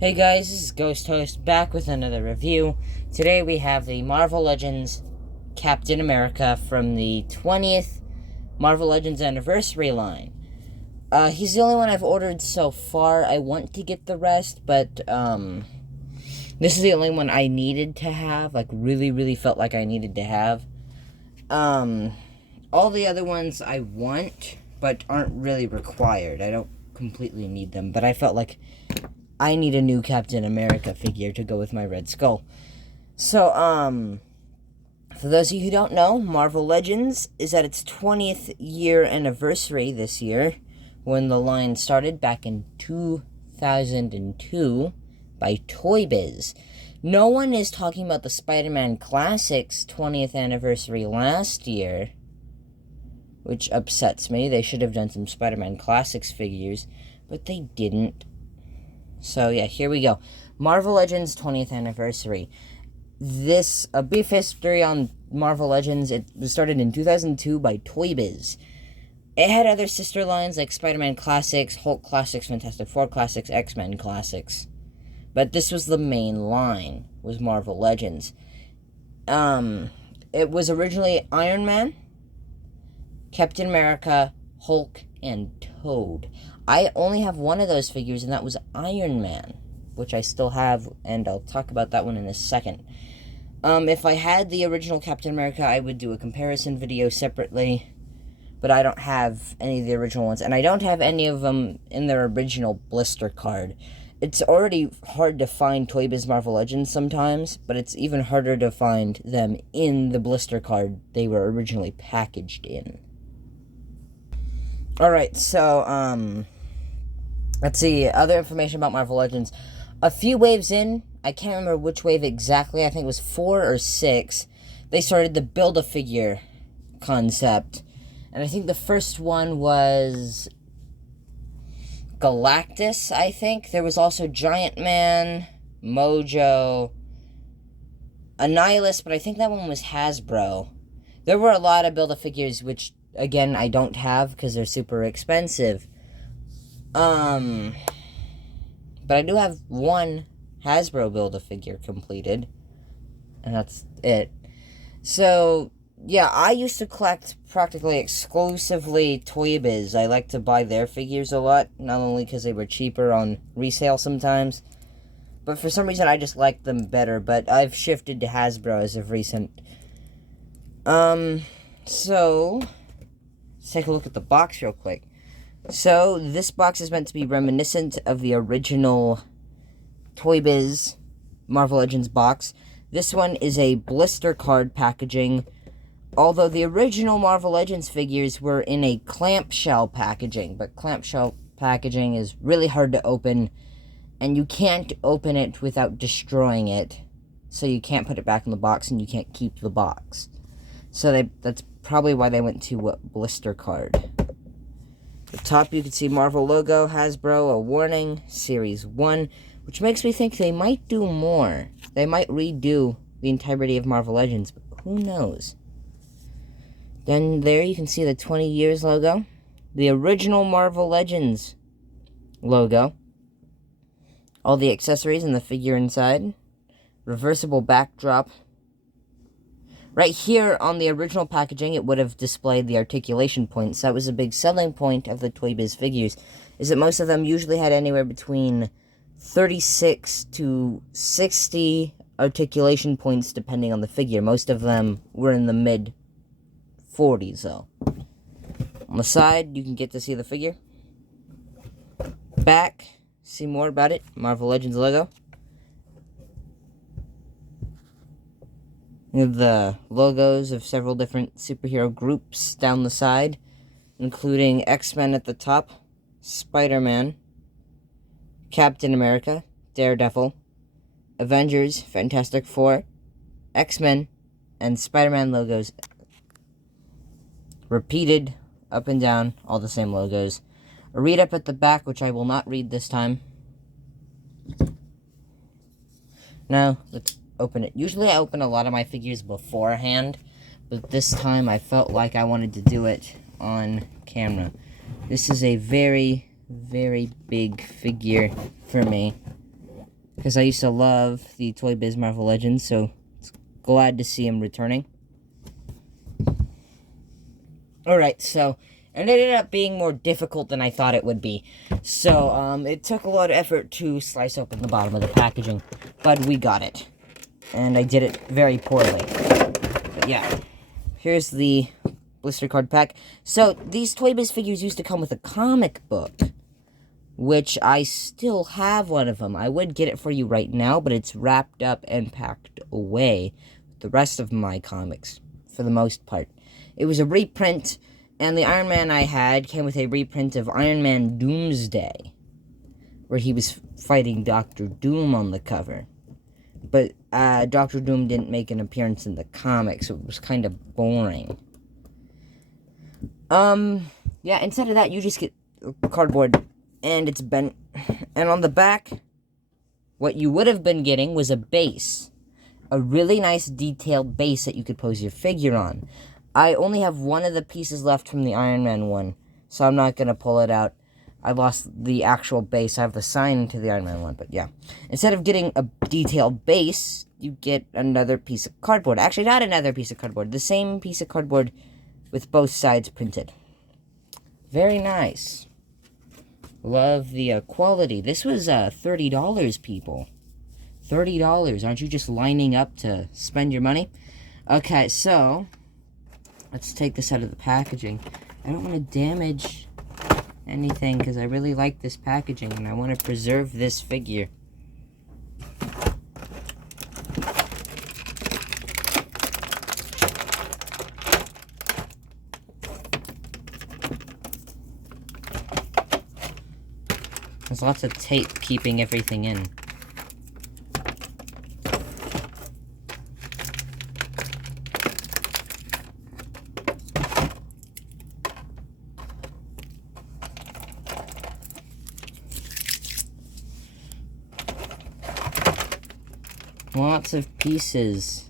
Hey guys, this is Ghost Host back with another review. Today we have the Marvel Legends Captain America from the 20th Marvel Legends Anniversary line. He's the only one I've ordered so far. I want to get the rest, but this is the only one I needed to have. Like, really felt like I needed to have. All the other ones I want, but aren't really required. I don't completely need them, but I felt like I need a new Captain America figure to go with my Red Skull. So, for those of you who don't know, Marvel Legends is at its 20th year anniversary this year, when the line started back in 2002 by Toy Biz. No one is talking about the Spider-Man Classics 20th anniversary last year, which upsets me. They should have done some Spider-Man Classics figures, but they didn't. So yeah, here we go. Marvel Legends 20th anniversary. A brief history on Marvel Legends. It was started in 2002 by Toy Biz. It had other sister lines like Spider-Man Classics, Hulk Classics, Fantastic Four Classics, X-Men Classics. But this was the main line, was Marvel Legends. It was originally Iron Man, Captain America, Hulk, and Toad. I only have one of those figures, and that was Iron Man, which I still have, and I'll talk about that one in a second. If I had the original Captain America, I would do a comparison video separately, but I don't have any of the original ones, and I don't have any of them in their original blister card. It's already hard to find Toy Biz Marvel Legends sometimes, but it's even harder to find them in the blister card they were originally packaged in. Alright, so, let's see, other information about Marvel Legends. A few waves in, I can't remember which wave exactly, I think it was 4 or 6, they started the Build-A-Figure concept. And I think the first one was Galactus, I think. There was also Giant Man, Mojo, Annihilus, but I think that one was Hasbro. There were a lot of Build-A-Figures, which, again, I don't have because they're super expensive. But I do have one Hasbro Build-A-Figure completed, and that's it. So, yeah, I used to collect practically exclusively Toy Biz. I like to buy their figures a lot, not only because they were cheaper on resale sometimes, but for some reason I just like them better, but I've shifted to Hasbro as of recent. So, let's take a look at the box real quick. So, this box is meant to be reminiscent of the original Toy Biz Marvel Legends box. This one is a blister card packaging, although the original Marvel Legends figures were in a clamshell packaging, but clamshell packaging is really hard to open, and you can't open it without destroying it, so you can't put it back in the box, and you can't keep the box. So that's probably why they went to blister card. At the top you can see Marvel logo, Hasbro, a warning, Series 1, which makes me think they might do more. They might redo the entirety of Marvel Legends, but who knows? Then there you can see the 20 years logo, the original Marvel Legends logo, all the accessories and the figure inside, reversible backdrop. Right here on the original packaging, it would have displayed the articulation points. That was a big selling point of the Toy Biz figures, is that most of them usually had anywhere between 36 to 60 articulation points depending on the figure. Most of them were in the mid-40s, though. On the side, you can get to see the figure. Back, see more about it, Marvel Legends logo. We have the logos of several different superhero groups down the side, including X-Men at the top, Spider-Man, Captain America, Daredevil, Avengers, Fantastic Four, X-Men, and Spider-Man logos. Repeated up and down, all the same logos. A read-up at the back, which I will not read this time. Now, let's open it. Usually I open a lot of my figures beforehand, but this time I felt like I wanted to do it on camera. This is a very, very big figure for me. because I used to love the Toy Biz Marvel Legends, so it's glad to see him returning. Alright, so it ended up being more difficult than I thought it would be. So, it took a lot of effort to slice open the bottom of the packaging, but we got it. And I did it very poorly. But yeah, here's the blister card pack. So, these Toy Biz figures used to come with a comic book, which I still have one of them. I would get it for you right now, but it's wrapped up and packed away with the rest of my comics, for the most part. It was a reprint, and the Iron Man I had came with a reprint of Iron Man Doomsday, where he was fighting Doctor Doom on the cover. But Doctor Doom didn't make an appearance in the comics, so it was kind of boring. Yeah, instead of that, you just get cardboard, and it's bent. And on the back, what you would have been getting was a base. A really nice detailed base that you could pose your figure on. I only have one of the pieces left from the Iron Man one, so I'm not going to pull it out. I lost the actual base. I have the sign to the Iron Man one, but yeah. Instead of getting a detailed base, you get another piece of cardboard. Actually, not another piece of cardboard. The same piece of cardboard with both sides printed. Very nice. Love the quality. This was $30, people. $30. Aren't you just lining up to spend your money? Okay, so let's take this out of the packaging. I don't want to damage anything because I really like this packaging and I want to preserve this figure. There's lots of tape keeping everything in. Lots of pieces.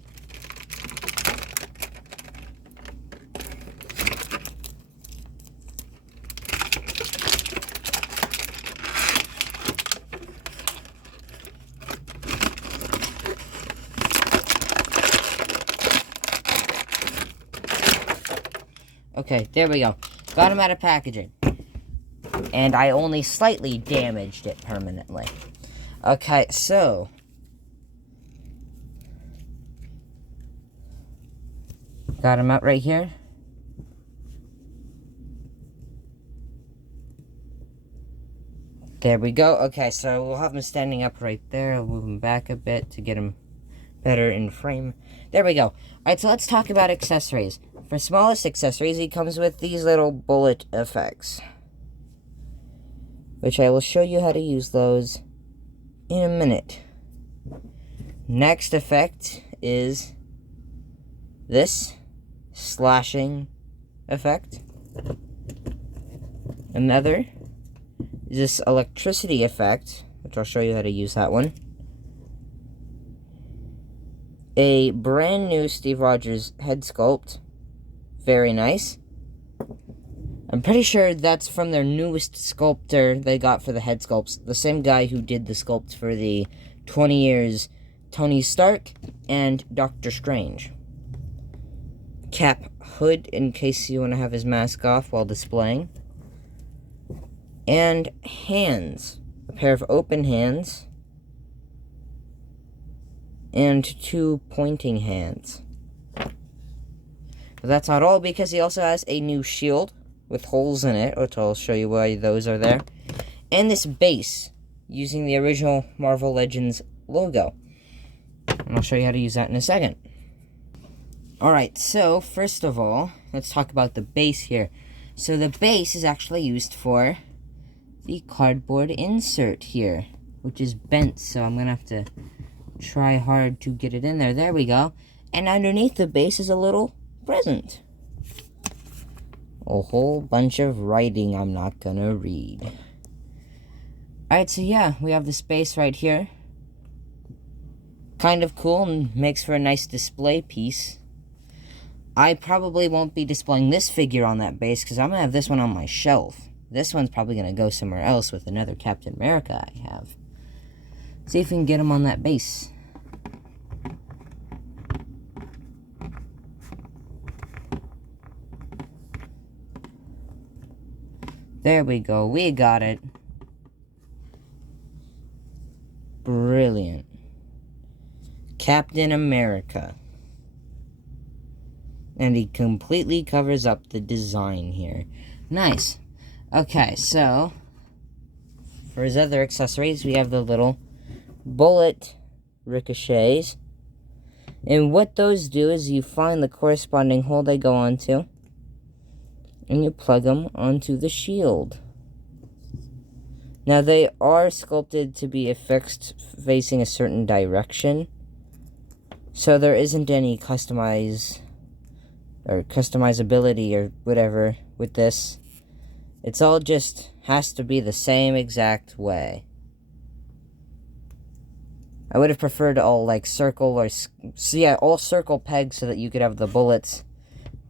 Okay, there we go. Got them out of packaging. And I only slightly damaged it permanently. Okay, so got him out right here. There we go. Okay, so we'll have him standing up right there. I'll move him back a bit to get him better in frame. There we go. Alright, so let's talk about accessories. For smallest accessories, he comes with these little bullet effects, which I will show you how to use those in a minute. Next effect is this slashing effect. Another is this electricity effect, which I'll show you how to use that one. A brand new Steve Rogers head sculpt. Very nice. I'm pretty sure that's from their newest sculptor they got for the head sculpts. The same guy who did the sculpts for the 20 years Tony Stark and Doctor Strange. Cap hood in case you want to have his mask off while displaying. And hands. A pair of open hands. And 2 pointing hands. But that's not all, because he also has a new shield with holes in it, which I'll show you why those are there. And this base, using the original Marvel Legends logo. And I'll show you how to use that in a second. Alright, so first of all, let's talk about the base here. So the base is actually used for the cardboard insert here, which is bent, so I'm going to have to try hard to get it in there. There we go. And underneath the base is a little present. A whole bunch of writing I'm not going to read. Alright, so yeah, we have the space right here. Kind of cool and makes for a nice display piece. I probably won't be displaying this figure on that base because I'm going to have this one on my shelf. This one's probably going to go somewhere else with another Captain America I have. See if we can get him on that base. There we go. We got it. Brilliant. Captain America. And he completely covers up the design here. Nice. Okay, so for his other accessories, we have the little bullet ricochets. And what those do is you find the corresponding hole they go onto, and you plug them onto the shield. Now, they are sculpted to be affixed facing a certain direction, so there isn't any customizability or whatever with this. It's all just has to be the same exact way. I would have preferred all like circle or all circle pegs so that you could have the bullets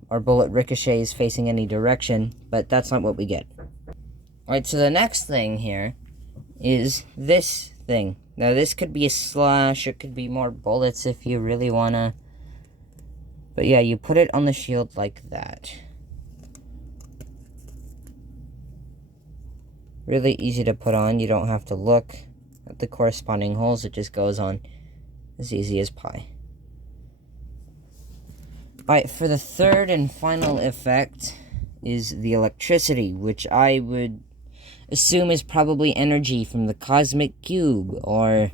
or bullet ricochets facing any direction, but that's not what we get. Alright, so the next thing here is this thing. Now this could be a slash, it could be more bullets if you really wanna. But yeah, you put it on the shield like that. Really easy to put on, you don't have to look at the corresponding holes, it just goes on as easy as pie. Alright, for the third and final effect is the electricity, which I would assume is probably energy from the cosmic cube, or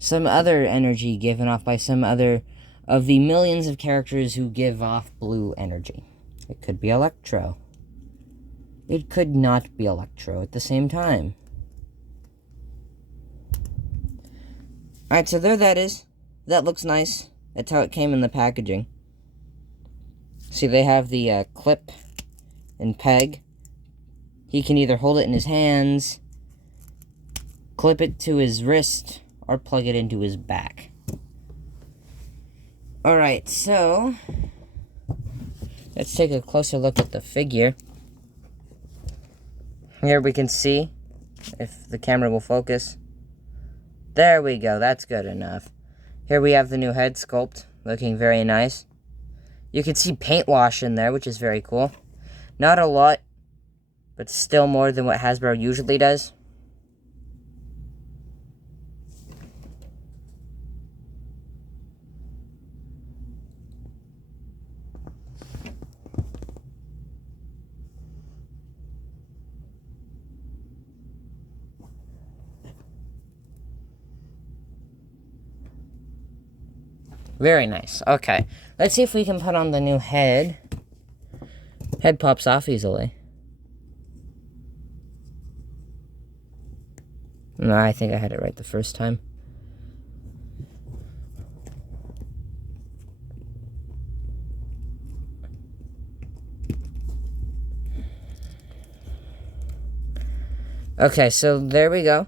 some other energy given off by some other of the millions of characters who give off blue energy. It could be Electro. It could not be Electro at the same time. Alright, so there that is. That looks nice. That's how it came in the packaging. See, they have the clip and peg. He can either hold it in his hands, clip it to his wrist, or plug it into his back. Alright, so let's take a closer look at the figure. Here we can see, if the camera will focus. There we go, that's good enough. Here we have the new head sculpt, looking very nice. You can see paint wash in there, which is very cool. Not a lot, but still more than what Hasbro usually does. Very nice. Okay, let's see if we can put on the new head. Head pops off easily. No, I think I had it right the first time. Okay, so there we go.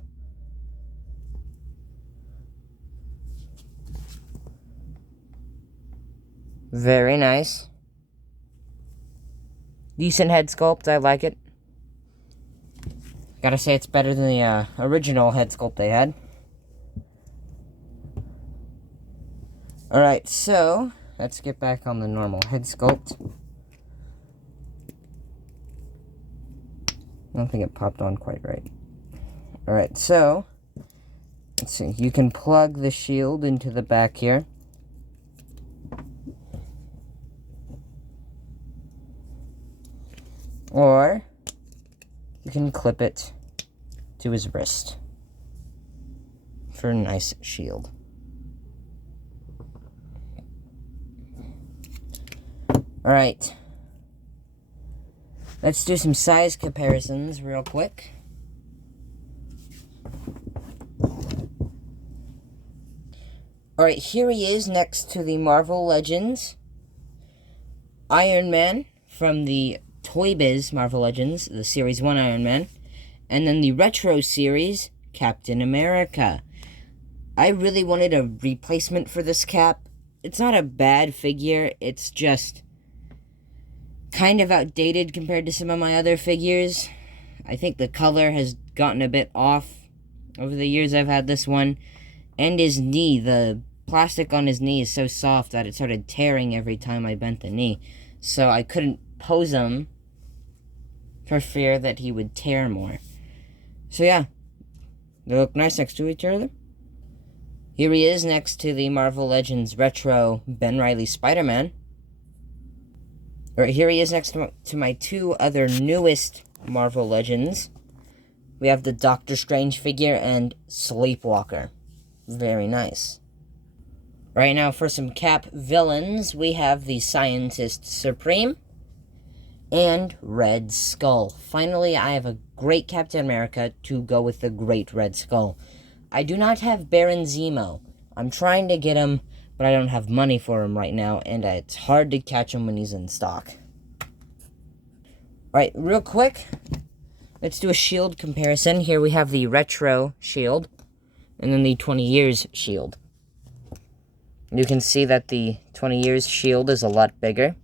Very nice. Decent head sculpt, I like it. Gotta say it's better than the original head sculpt they had. Alright, so let's get back on the normal head sculpt. I don't think it popped on quite right. Alright, so let's see. You can plug the shield into the back here. Or you can clip it to his wrist for a nice shield. Alright. Let's do some size comparisons real quick. Alright, here he is next to the Marvel Legends Iron Man from the Toy Biz Marvel Legends, the Series 1 Iron Man, and then the Retro Series Captain America. I really wanted a replacement for this cap. It's not a bad figure, it's just kind of outdated compared to some of my other figures. I think the color has gotten a bit off over the years I've had this one, And his knee, the plastic on his knee is so soft that it started tearing every time I bent the knee. So I couldn't pose him for fear that he would tear more. So yeah, they look nice next to each other. Here he is next to the Marvel Legends Retro Ben Reilly Spider-Man. Or here he is next to my two other newest Marvel Legends. We have the Doctor Strange figure and Sleepwalker. Very nice. Right now, for some Cap villains, we have the Scientist Supreme and Red Skull. Finally, I have a great Captain America to go with the great Red Skull. I do not have Baron Zemo. I'm trying to get him, but I don't have money for him right now, and it's hard to catch him when he's in stock. Alright, real quick, let's do a shield comparison. Here we have the retro shield, and then the 20 years shield. You can see that the 20 years shield is a lot bigger.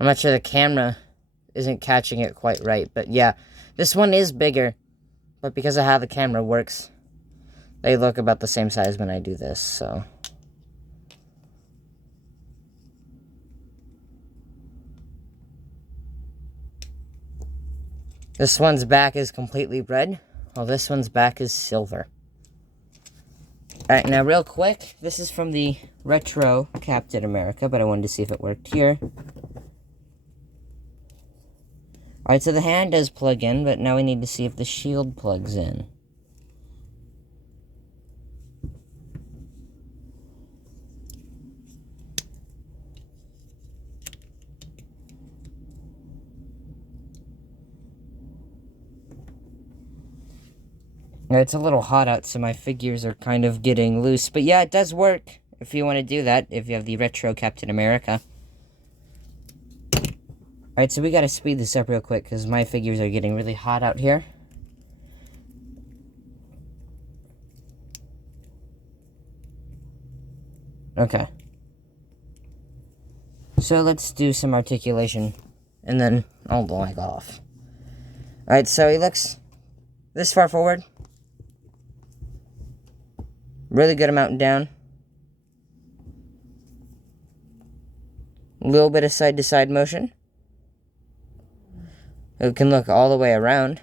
I'm not sure the camera isn't catching it quite right, but yeah, this one is bigger, but because of how the camera works, they look about the same size when I do this, so. This one's back is completely red, while this one's back is silver. Alright, now real quick, this is from the retro Captain America, but I wanted to see if it worked here. Alright, so the hand does plug in, but now we need to see if the shield plugs in. Now, it's a little hot out, so my figures are kind of getting loose. But yeah, it does work if you want to do that, if you have the retro Captain America. Alright, so we gotta speed this up real quick, because my figures are getting really hot out here. Okay. So let's do some articulation, and then I'll log off. Alright, so he looks this far forward. Really good amount down. A little bit of side-to-side motion. It can look all the way around.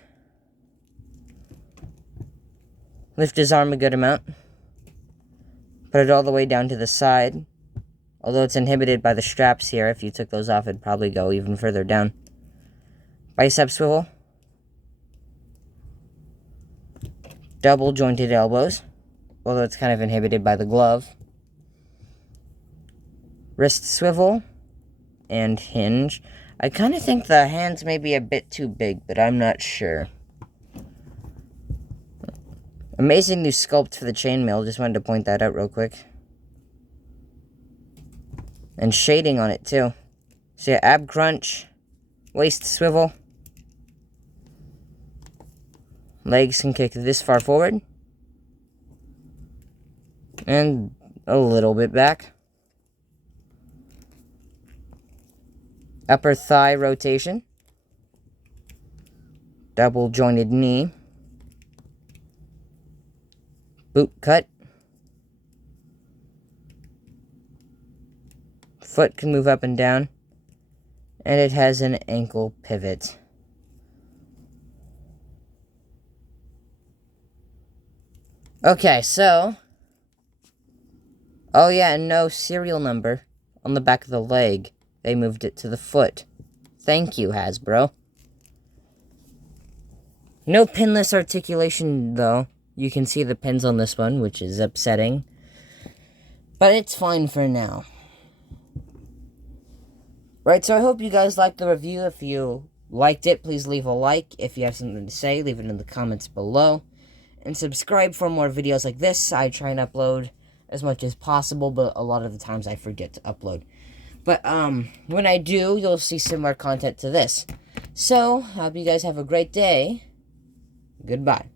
Lift his arm a good amount. Put it all the way down to the side. Although it's inhibited by the straps here. If you took those off, it'd probably go even further down. Bicep swivel. Double jointed elbows. Although it's kind of inhibited by the glove. Wrist swivel. And hinge. I kind of think the hands may be a bit too big, but I'm not sure. Amazing new sculpt for the chainmail. Just wanted to point that out real quick. And shading on it, too. So yeah, ab crunch. Waist swivel. Legs can kick this far forward. And a little bit back. Upper thigh rotation. Double jointed knee. Boot cut. Foot can move up and down. And it has an ankle pivot. Okay, so. Oh yeah, and no serial number on the back of the leg. They moved it to the foot. Thank you, Hasbro. No pinless articulation, though. You can see the pins on this one, which is upsetting. But it's fine for now. Right, so I hope you guys liked the review. If you liked it, please leave a like. If you have something to say, leave it in the comments below. And subscribe for more videos like this. I try and upload as much as possible, but a lot of the times I forget to upload. But, when I do, you'll see similar content to this. So, I hope you guys have a great day. Goodbye.